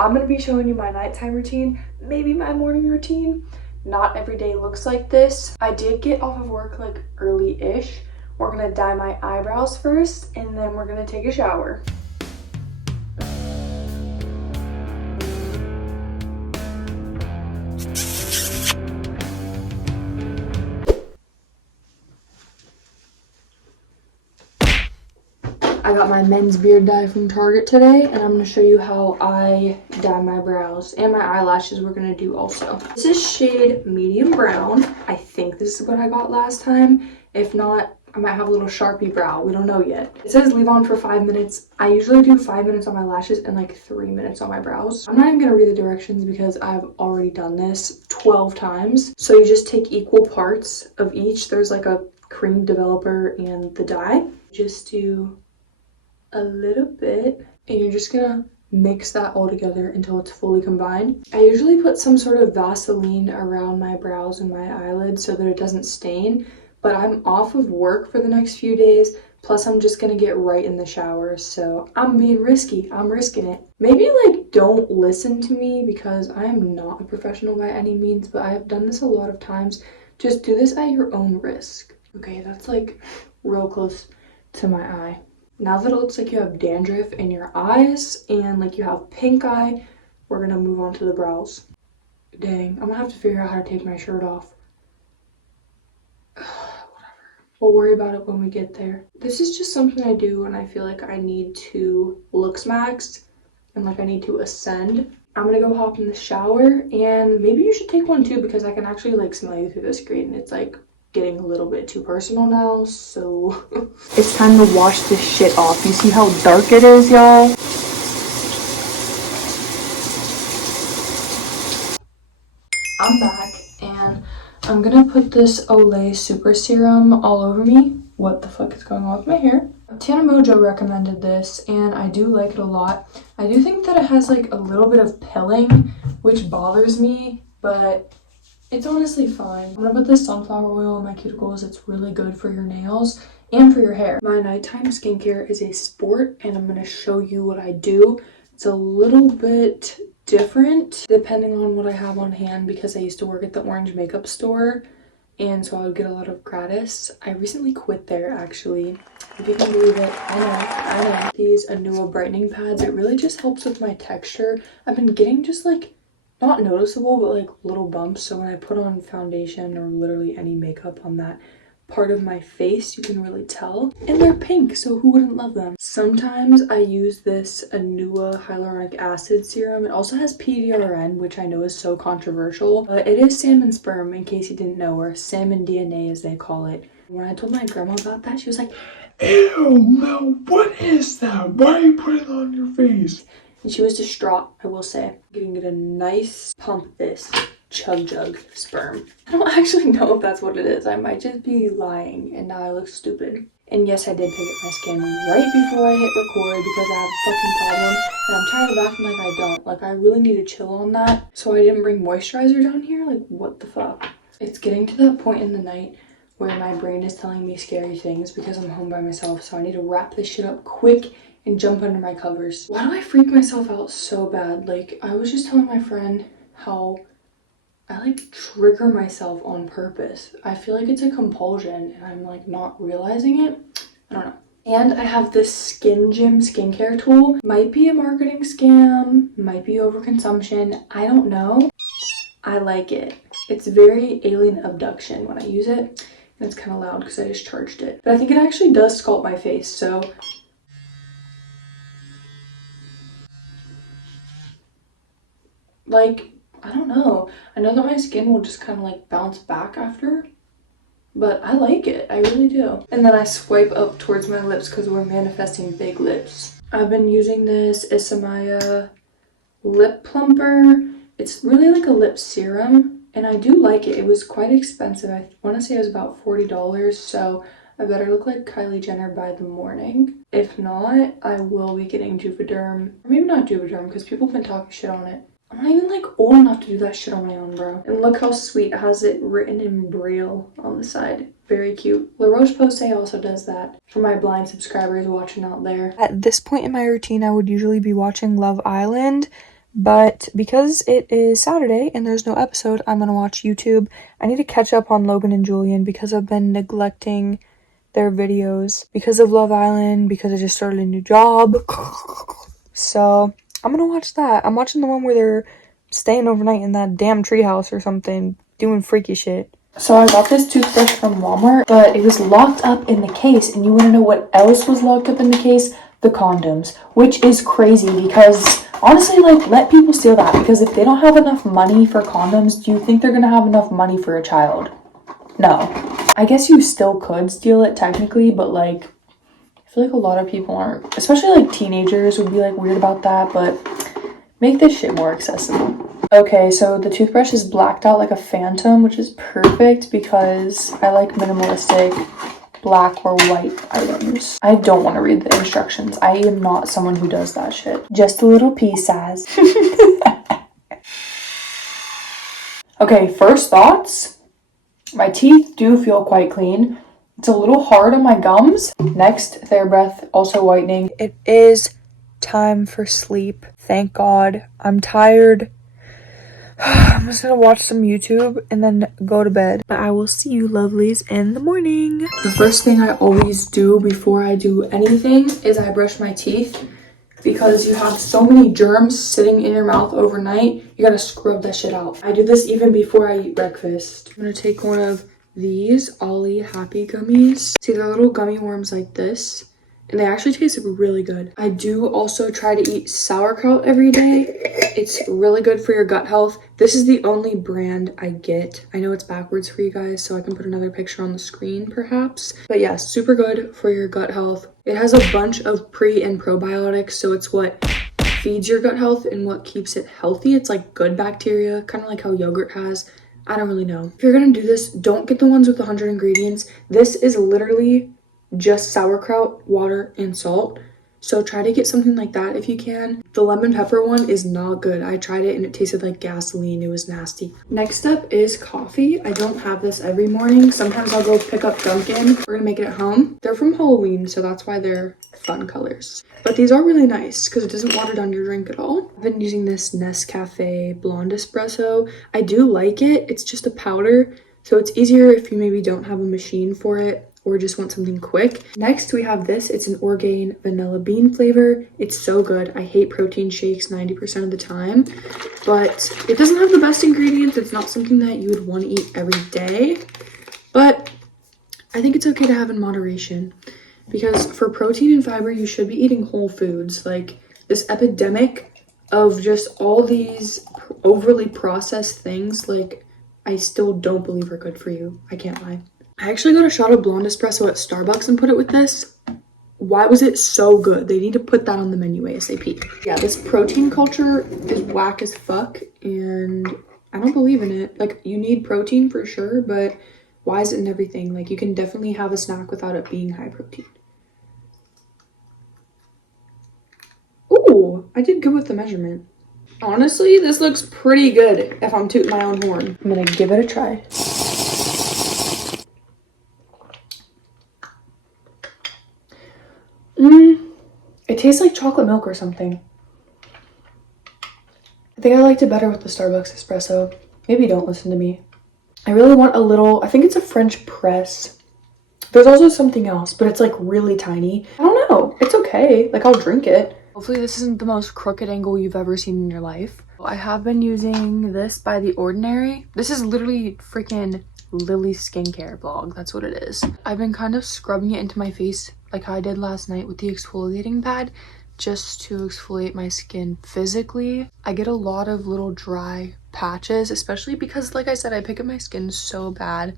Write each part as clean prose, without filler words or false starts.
I'm gonna be showing you my nighttime routine, maybe my morning routine. Not every day looks like this. I did get off of work like early-ish. We're gonna dye my eyebrows first, and then we're gonna take a shower. I got my men's beard dye from Target today, and I'm going to show you how I dye my brows, and my eyelashes we're going to do also. This is shade medium brown. I think this is what I got last time. If not, I might have a little Sharpie brow. We don't know yet. It says leave on for 5 minutes. I usually do 5 minutes on my lashes and like 3 minutes on my brows. I'm not even going to read the directions because I've already done this 12 times. So you just take equal parts of each. There's like a cream developer and the dye. Just do a little bit, and you're just gonna mix that all together until it's fully combined. I usually put some sort of Vaseline around my brows and my eyelids so that it doesn't stain, but I'm off of work for the next few days, plus I'm just gonna get right in the shower, so I'm being risky. I'm risking it. Maybe like don't listen to me because I am not a professional by any means, but I have done this a lot of times. Just do this at your own risk. Okay, that's like real close to my eye. Now that it looks like you have dandruff in your eyes and like you have pink eye, we're gonna move on to the brows. Dang, I'm gonna have to figure out how to take my shirt off. Whatever. We'll worry about it when we get there. This is just something I do when I feel like I need to look maxed and like I need to ascend. I'm gonna go hop in the shower, and maybe you should take one too because I can actually like smell you through the screen. It's like getting a little bit too personal now, so it's time to wash this shit off. You see how dark it is, y'all? I'm back, and I'm gonna put this Olay Super Serum all over me. What the fuck is going on with my hair? Tana Mojo recommended this, and I do like it a lot. I do think that it has like a little bit of pilling, which bothers me, but it's honestly fine. I'm gonna put this sunflower oil on my cuticles. It's really good for your nails and for your hair. My nighttime skincare is a sport, and I'm gonna show you what I do. It's a little bit different depending on what I have on hand because I used to work at the Orange makeup store, and so I would get a lot of gratis. I recently quit there actually, if you can believe it. I know. These Anua brightening pads, it really just helps with my texture. I've been getting just like not noticeable, but like little bumps. So when I put on foundation or literally any makeup on that part of my face, you can really tell. And they're pink, so who wouldn't love them? Sometimes I use this Anua hyaluronic acid serum. It also has PDRN, which I know is so controversial, but it is salmon sperm, in case you didn't know, or salmon DNA as they call it. When I told my grandma about that, she was like, "Ew, Mel, what is that? Why are you putting it on your face?" And she was distraught, I will say. Getting it a nice pump this chug jug sperm. I don't actually know if that's what it is. I might just be lying and now I look stupid. And yes, I did pick up my skin right before I hit record because I have a fucking problem. And I'm tired of acting like I don't. Like, I really need to chill on that. So I didn't bring moisturizer down here? Like, what the fuck? It's getting to that point in the night where my brain is telling me scary things because I'm home by myself. So I need to wrap this shit up quick and jump under my covers. Why do I freak myself out so bad? Like, I was just telling my friend how I like trigger myself on purpose. I feel like it's a compulsion and I'm like not realizing it. I don't know. And I have this Skin Gym skincare tool. Might be a marketing scam, might be overconsumption. I don't know. I like it. It's very alien abduction when I use it. And it's kind of loud because I just charged it. But I think it actually does sculpt my face, so like, I don't know. I know that my skin will just kind of like bounce back after, but I like it. I really do. And then I swipe up towards my lips because we're manifesting big lips. I've been using this Isamaya lip plumper. It's really like a lip serum, and I do like it. It was quite expensive. I want to say it was about $40, so I better look like Kylie Jenner by the morning. If not, I will be getting Juvederm. Or maybe not Juvederm because people have been talking shit on it. I'm not even like old enough to do that shit on my own, bro. And look how sweet. It has it written in Braille on the side. Very cute. La Roche-Posay also does that. For my blind subscribers watching out there. At this point in my routine, I would usually be watching Love Island, But because it is Saturday and there's no episode, I'm gonna watch YouTube. I need to catch up on Logan and Julian because I've been neglecting their videos because of Love Island, because I just started a new job. So I'm gonna watch that. I'm watching the one where they're staying overnight in that damn treehouse or something, doing freaky shit. So I got this toothbrush from Walmart, but it was locked up in the case, and you wanna know what else was locked up in the case? The condoms, which is crazy because honestly, like, let people steal that, because if they don't have enough money for condoms, do you think they're gonna have enough money for a child? No. I guess you still could steal it technically, but like, I feel like a lot of people aren't, especially like teenagers would be like weird about that, but make this shit more accessible. Okay, so the toothbrush is blacked out like a phantom, which is perfect because I like minimalistic black or white items. I don't want to read the instructions. I am not someone who does that shit. Just a little pea size. Okay, first thoughts. My teeth do feel quite clean. It's a little hard on my gums. Next, TheraBreath, also whitening. It is time for sleep. Thank God. I'm tired. I'm just gonna watch some YouTube and then go to bed. But I will see you lovelies in the morning. The first thing I always do before I do anything is I brush my teeth, because you have so many germs sitting in your mouth overnight. You gotta scrub that shit out. I do this even before I eat breakfast. I'm gonna take one of these Ollie Happy Gummies. See, they're little gummy worms like this, and they actually taste really good. I do also try to eat sauerkraut every day. It's really good for your gut health. This is the only brand I get. I know it's backwards for you guys, so I can put another picture on the screen perhaps. But yeah, super good for your gut health. It has a bunch of pre and probiotics, so it's what feeds your gut health and what keeps it healthy. It's like good bacteria, kind of like how yogurt has. I don't really know. If you're gonna do this, don't get the ones with 100 ingredients. This is literally just sauerkraut, water, and salt. So try to get something like that if you can. The lemon pepper one is not good. I tried it and it tasted like gasoline. It was nasty. Next up is coffee. I don't have this every morning. Sometimes I'll go pick up Dunkin'. We're gonna make it at home. They're from Halloween, so that's why they're fun colors. But these are really nice because it doesn't water down your drink at all. I've been using this Nescafe Blonde Espresso. I do like it. It's just a powder, so it's easier if you maybe don't have a machine for it or just want something quick. Next, we have this. It's an Orgain vanilla bean flavor. It's so good. I hate protein shakes 90% of the time, but it doesn't have the best ingredients. It's not something that you would want to eat every day, but I think it's okay to have in moderation, because for protein and fiber, you should be eating whole foods. Like, this epidemic of just all these overly processed things, like, I still don't believe are good for you. I can't lie. I actually got a shot of blonde espresso at Starbucks and put it with this. Why was it so good? They need to put that on the menu ASAP. Yeah, this protein culture is whack as fuck, and I don't believe in it. Like, you need protein for sure, but why is it in everything? Like, you can definitely have a snack without it being high protein. Ooh, I did good with the measurement. Honestly, this looks pretty good if I'm tooting my own horn. I'm gonna give it a try. It tastes like chocolate milk or something. I think I liked it better with the Starbucks espresso. Maybe don't listen to me. I really want a little, I think it's a French press. There's also something else, but it's like really tiny. I don't know. It's okay. Like, I'll drink it. Hopefully this isn't the most crooked angle you've ever seen in your life. I have been using this by The Ordinary. This is literally freaking Lillie skincare vlog. That's what it is. I've been kind of scrubbing it into my face like I did last night with the exfoliating pad, just to exfoliate my skin physically. I get a lot of little dry patches, especially because, like I said, I pick up my skin so bad,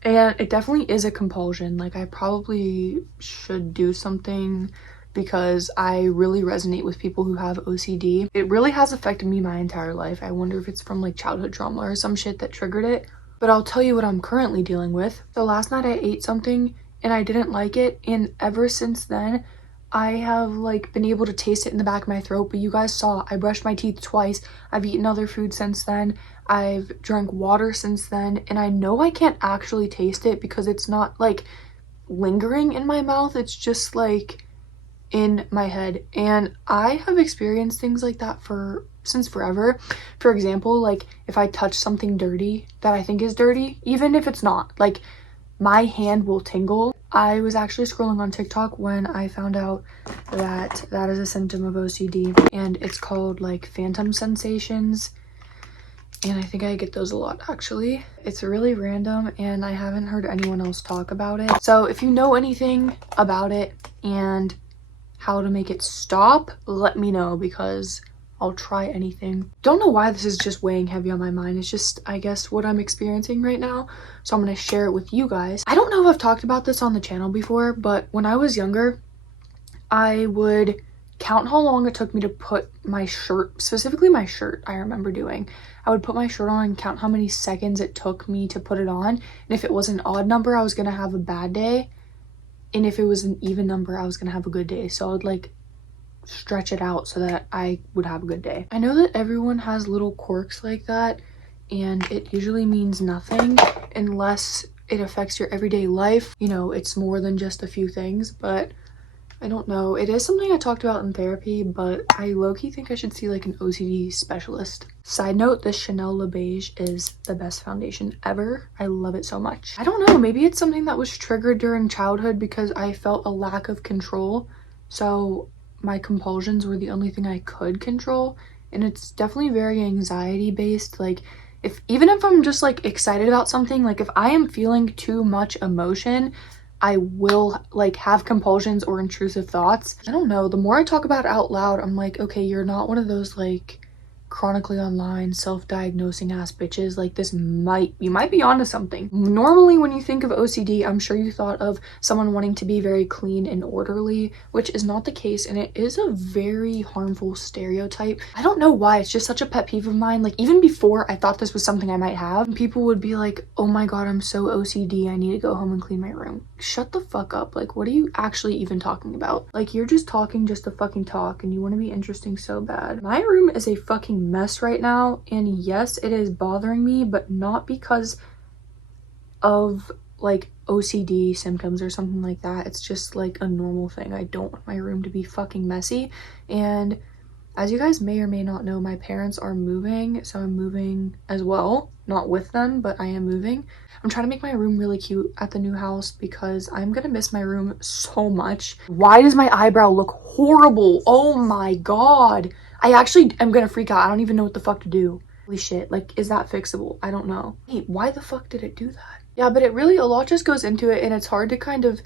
and it definitely is a compulsion. Like, I probably should do something, because I really resonate with people who have OCD. It really has affected me my entire life. I wonder if it's from like childhood trauma or some shit that triggered it. But I'll tell you what I'm currently dealing with. So last night I ate something and I didn't like it, and ever since then I have like been able to taste it in the back of my throat. But you guys saw I brushed my teeth twice. I've eaten other food since then. I've drank water since then, and I know I can't actually taste it because it's not like lingering in my mouth. It's just like, in my head, and I have experienced things like that since forever. For example, like if I touch something dirty that I think is dirty, even if it's not, like my hand will tingle. I was actually scrolling on TikTok when I found out that that is a symptom of OCD, and it's called like phantom sensations. And I think I get those a lot, actually. It's really random, and I haven't heard anyone else talk about it. So if you know anything about it and how to make it stop, let me know, because I'll try anything. Don't know why this is just weighing heavy on my mind. It's just, I guess, what I'm experiencing right now. So I'm going to share it with you guys. I don't know if I've talked about this on the channel before, but when I was younger, I would count how long it took me to put my shirt, specifically my shirt, I remember doing. I would put my shirt on and count how many seconds it took me to put it on. And if it was an odd number, I was going to have a bad day. And if it was an even number, I was going to have a good day. So I would like stretch it out so that I would have a good day. I know that everyone has little quirks like that, and it usually means nothing unless it affects your everyday life. You know, it's more than just a few things, but I don't know. It is something I talked about in therapy, but I low-key think I should see like an OCD specialist. Side note, this Chanel Le Beige is the best foundation ever. I love it so much. I don't know, maybe it's something that was triggered during childhood because I felt a lack of control. So my compulsions were the only thing I could control. And it's definitely very anxiety based. Like even if I'm just like excited about something, like if I am feeling too much emotion, I will like have compulsions or intrusive thoughts. I don't know, the more I talk about it out loud, I'm like, okay, you're not one of those like chronically online self-diagnosing ass bitches. Like you might be onto something. Normally when you think of OCD, I'm sure you thought of someone wanting to be very clean and orderly, which is not the case, and it is a very harmful stereotype. I don't know why, it's just such a pet peeve of mine. Like even before I thought this was something I might have, people would be like, oh my god, I'm so OCD, I need to go home and clean my room. Shut the fuck up. Like what are you actually even talking about? Like you're just talking just to fucking talk, and you want to be interesting so bad. My room is a fucking mess right now, and yes, it is bothering me, but not because of like OCD symptoms or something like that. It's just like a normal thing. I don't want my room to be fucking messy. And as you guys may or may not know, my parents are moving, so I'm moving as well. Not with them, but I am moving. I'm trying to make my room really cute at the new house because I'm gonna miss my room so much. Why does my eyebrow look horrible? Oh my god. I actually am gonna freak out. I don't even know what the fuck to do. Holy shit, like, is that fixable? I don't know. Wait, why the fuck did it do that? Yeah, but it really, a lot just goes into it, and it's hard to kind of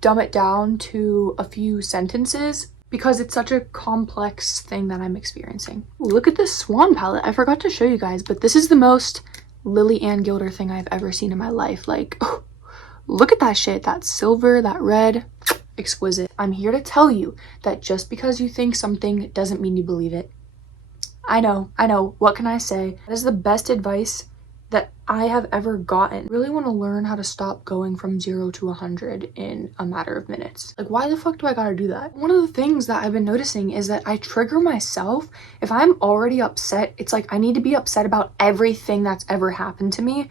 dumb it down to a few sentences because it's such a complex thing that I'm experiencing. Ooh, look at this swan palette. I forgot to show you guys, but this is the most Lily Ann Gilder thing I've ever seen in my life. Like, oh, look at that shit. That silver, that red. Exquisite. I'm here to tell you that just because you think something doesn't mean you believe it. I know. What can I say? That is the best advice that I have ever gotten. I really want to learn how to stop going from 0 to 100 in a matter of minutes. Like, why the fuck do I gotta do that? One of the things that I've been noticing is that I trigger myself. If I'm already upset, it's like I need to be upset about everything that's ever happened to me,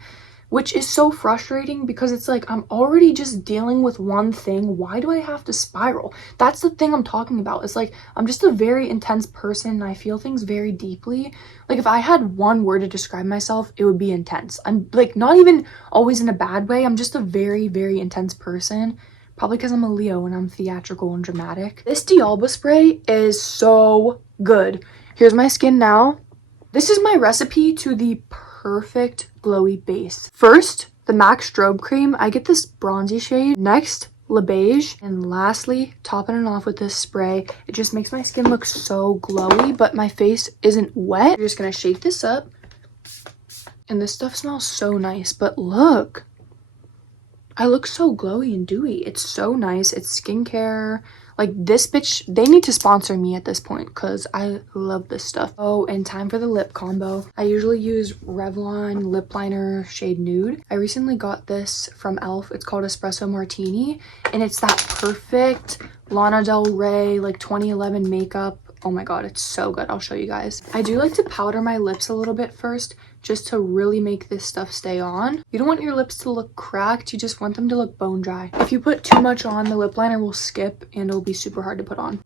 which is so frustrating because it's like I'm already just dealing with one thing. Why do I have to spiral? That's the thing I'm talking about. It's like I'm just a very intense person, and I feel things very deeply. Like if I had one word to describe myself, it would be intense. I'm like not even always in a bad way. I'm just a very, very intense person. Probably because I'm a Leo and I'm theatrical and dramatic. This D'Alba spray is so good. Here's my skin now. This is my recipe to the perfect glowy base. First, the MAC Strobe Cream. I get this bronzy shade. Next, Le Beige. And lastly, topping it off with this spray. It just makes my skin look so glowy, but my face isn't wet. You're just gonna shake this up. And this stuff smells so nice, but look. I look so glowy and dewy. It's so nice. It's skincare. Like this bitch, they need to sponsor me at this point because I love this stuff. Oh, and time for the lip combo. I usually use Revlon lip liner shade Nude. I recently got this from e.l.f. It's called Espresso Martini, and it's that perfect Lana Del Rey like 2011 makeup Oh my god, it's so good. I'll show you guys. I do like to powder my lips a little bit first, just to really make this stuff stay on. You don't want your lips to look cracked, you just want them to look bone dry. If you put too much on, the lip liner will skip and it'll be super hard to put on.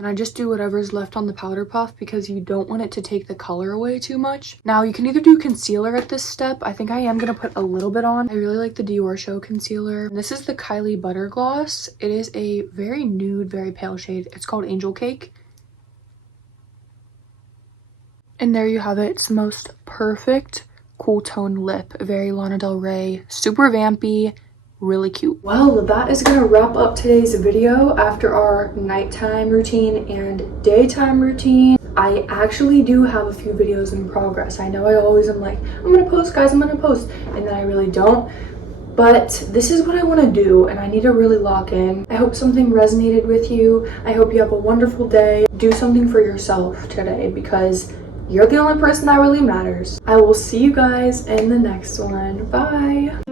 And I just do whatever's left on the powder puff because you don't want it to take the color away too much. Now you can either do concealer at this step. I think I am going to put a little bit on. I really like the Dior Show concealer. This is the Kylie Butter Gloss. It is a very nude, very pale shade. It's called Angel Cake. And there you have it. It's the most perfect cool tone lip. Very Lana Del Rey, super vampy. Really cute. Well, that is gonna wrap up today's video after our nighttime routine and daytime routine. I actually do have a few videos in progress. I know I always am like, I'm gonna post, guys, I'm gonna post, and then I really don't. But this is what I want to do, and I need to really lock in. I hope something resonated with you. I hope you have a wonderful day. Do something for yourself today because you're the only person that really matters. I will see you guys in the next one. Bye.